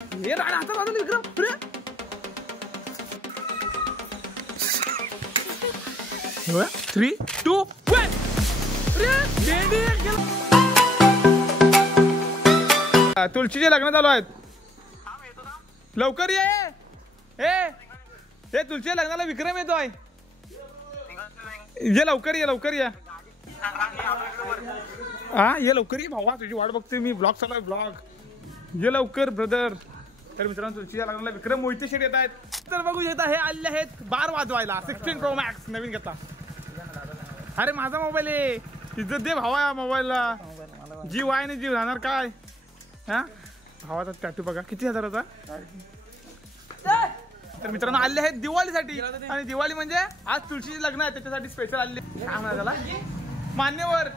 हे राणा हातात वाजवलं विक्रम. अरे 3, 2, 1. तुळशीचे लग्न चालू आहेत. लवकर ये. हे तुळशीच्या लग्नाला विक्रम येतोय. ये लवकर ये, लवकर ये. हा ये लवकर ये भावा, तुझी वाट बघते मी. ब्लॉग चालू आहे, ब्लॉग. ये लवकर ब्रदर. तर मित्रांनो तुळशीच्या लग्नाला विक्रम मोहिते शेठ येत आहेत. तर बघू शकता हे आले आहेत बार वाजवायला. 16 Pro Max नवीन घेतला. अरे माझा मोबाईल आहे, इज्जत दे भावा मोबाईलला. जीव आहे ना, जीव राहणार काय. हा भावाचा टॅटू बघा किती हजाराचा. तर मित्रांनो आले आहेत दिवाळीसाठी. आणि दिवाळी म्हणजे आज तुळशीचे लग्न आहे त्याच्यासाठी स्पेशल आले. काय म्हणा त्याला मान्यवर.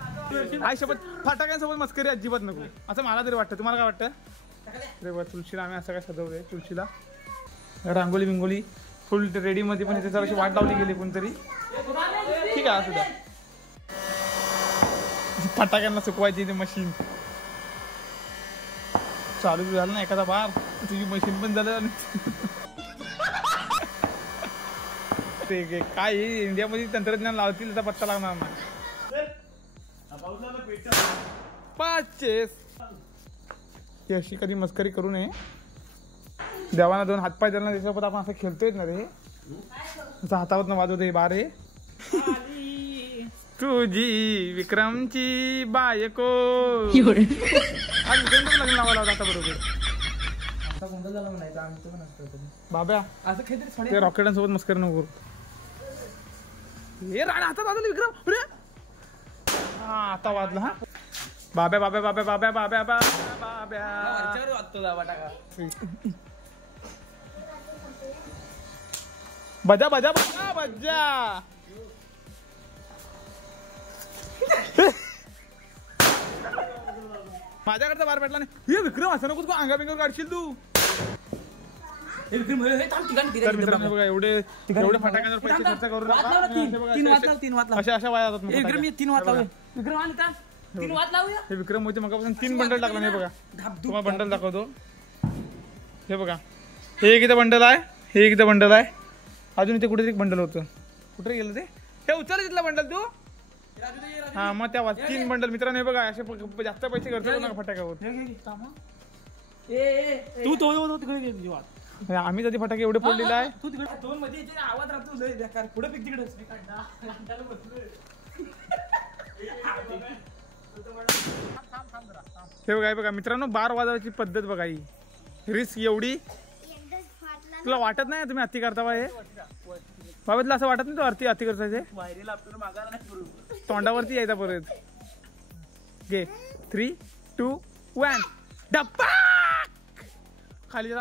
आईसोबत फटाक्यांसोबत मस्करी अजिबात नको असं मला तरी वाटतं. तुम्हाला काय वाटतं. अरे बा तुळशीला आम्ही असं काय सजवलंय. तुळशीला रांगोळी बिंगोळी फुल रेडी मध्ये पण त्याच्यावर वाट लावली गेली कोणतरी. ठीक आहे असू द्या. फटाक्यांना सुकवायची ती मशीन चालू झालं ना एखादा बार. तुझी मशीन पण झालं. ते काय इंडियामध्ये तंत्रज्ञान लावतील त्याचा पत्ता लागणार ना. 5 अशी कधी मस्करी करू नये. देवाना 2 हातपाय दिला ना त्याच्यासोबत आपण असं खेळतोय ना रे. हातावत न वाजवत हे बारे. तुझी विक्रमची बायको. आज विक्रम लग्न लावायला होता आता बरोबर. बाब्या असं काहीतरी रॉकेटांसोबत मस्करी नको. हे राणा हातात वाजवलं विक्रम. हा आता वाजला. हा बाब्या बाब्या बाब्या बाब्या बाब्या बाब्या बजा बजा बजा बजा. माझ्याकडचा बार भेटला नाही. हे विक्रम असं नको तू अंगा बिंगावर काढशील तू. बघा एवढे फटाक्यांवर पैसे खर्च करून अशा वाया जातात. हे विक्रम होते मगापासून 3 बंडल टाकला नाही. बघा तुम्हाला बंडल दाखवतो. हे बघा हे एक इथं बंडल आहे, हे एक इथं बंडल आहे. अजून इथे कुठेतरी बंडल होतं. कुठे गेलं ते. हे उचल तिथला बंडल तू. हा मग त्या 3 बंडल. मित्रांनो हे बघा असे जास्त पैसे खर्च करू नका फटाक्यावर. तू आम्ही कधी फटाके एवढे फोडलेले आहे. हे बघा बघा मित्रांनो बार वाजवायची पद्धत बघा. ही रिस्क एवढी तुला वाटत नाही. तुम्ही अति करता बा. हे बाबा तुला असं वाटत नाही तू अति करता. तोंडावरती यायचा परत. घे 3, 2, 1 डप्पा खाली.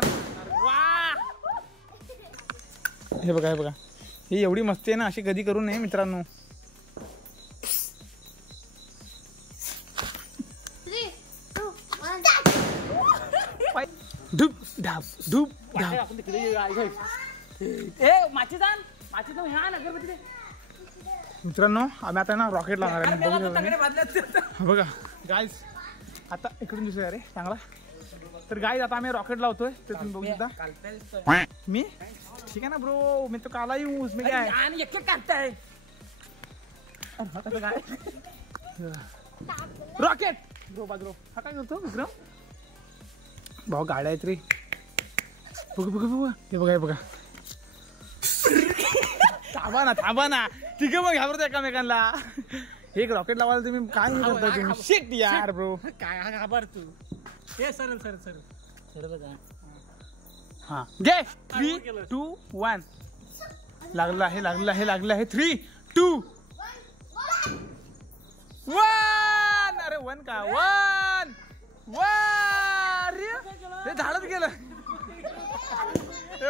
हे बघा हे बघा ही एवढी मस्ती आहे ना, अशी कधी करू नये मित्रांनो. धूप ढाप धूप मित्रांनो आम्ही आता ना रॉकेट लावणार आहे. बघा गाईज आता इकडून दिसतोय अरे चांगला. तर गाईज आता आम्ही रॉकेट लावतोय. ते तुम्ही बघू शकता. मी ठीक आहे ना ब्रो. मी तो काला यूज मी काय रॉकेट ब्रो बाजरो. हा काय करतो विक्रम भाऊ. गाड्या आहेत रे. बघ बघ बघ हे बघा हे बघा. थांबा ना ठीक आहे. मग घाबरतो एकामेकांना. एक रॉकेट लावायला तुम्ही काय हे करता तुम्ही. शिट यार ब्रो काय घाबरतो. हे सरळ सरळ सरळ सरळ बघा. हा घे 3, 2, 1 लागला आहे लागला आहे लागला आहे. 3, 2, 1. अरे 1 का 1 हे झाडच गेलं.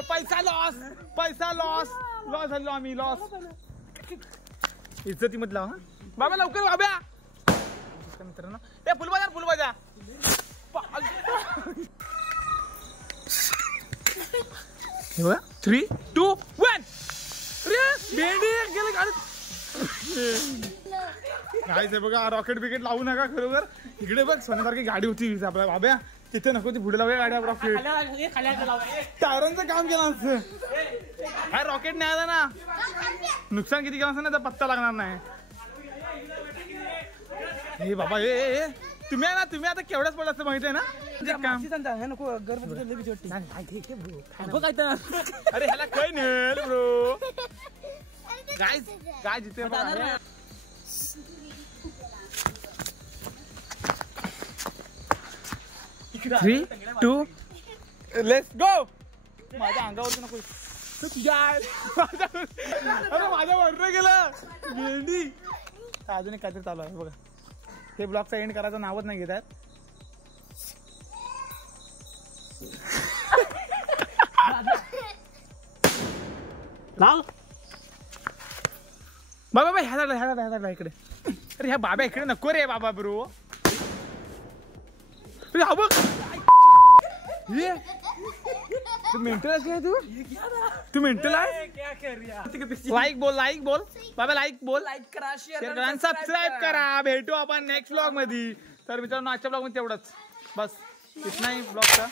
पैसा लॉस लॉस झालो आम्ही. लॉस इज्जती मत लावा बाबा लवकर बाब्या. मित्रांनो ए फुलबाजा हे बघा 3, 2, 1 भेंडी गेलं गाडीत. काय बघा रॉकेट बिकेट लावू नका खरोबर. इकडे बघ सोन्यासारखी गाडी होती आपल्या बाब्या. तिथे नको ती पुढे लावूया गाड्या रॉकेट टायरांचं काम केलं असतं काय रॉकेट नाही आला ना नुकसान किती केलं असं ना तर पत्ता लागणार नाही हे बाबा हे तुम्ही आहे ना तुम्ही आता केवढ्याच पडला असतं माहिती आहे ना काम नको अरे ह्याला काय नाही ब्रो गाय गाय जिथे 3, 2 लेट्स गो माझ्या अंगावरती नको अरे माझ्या वरनं गेलं गेंडी अजून एक काहीतरी चालू आहे बघा हे ब्लॉगचा एंड करायचं नावच नाही घेत आहेत बाबा ह्या इकडे अरे ह्या बाबा इकडे नको रे बाबा ब्रो तू मेंटल आहे तू मेंटल आहे लाईक बोल बाबा लाईक करा शेअर करा आणि सबस्क्राईब करा भेटू आपण नेक्स्ट ब्लॉग मध्ये तर मित्रांनो आजच्या ब्लॉग मध्ये तेवढंच बस इतना ही ब्लॉगचा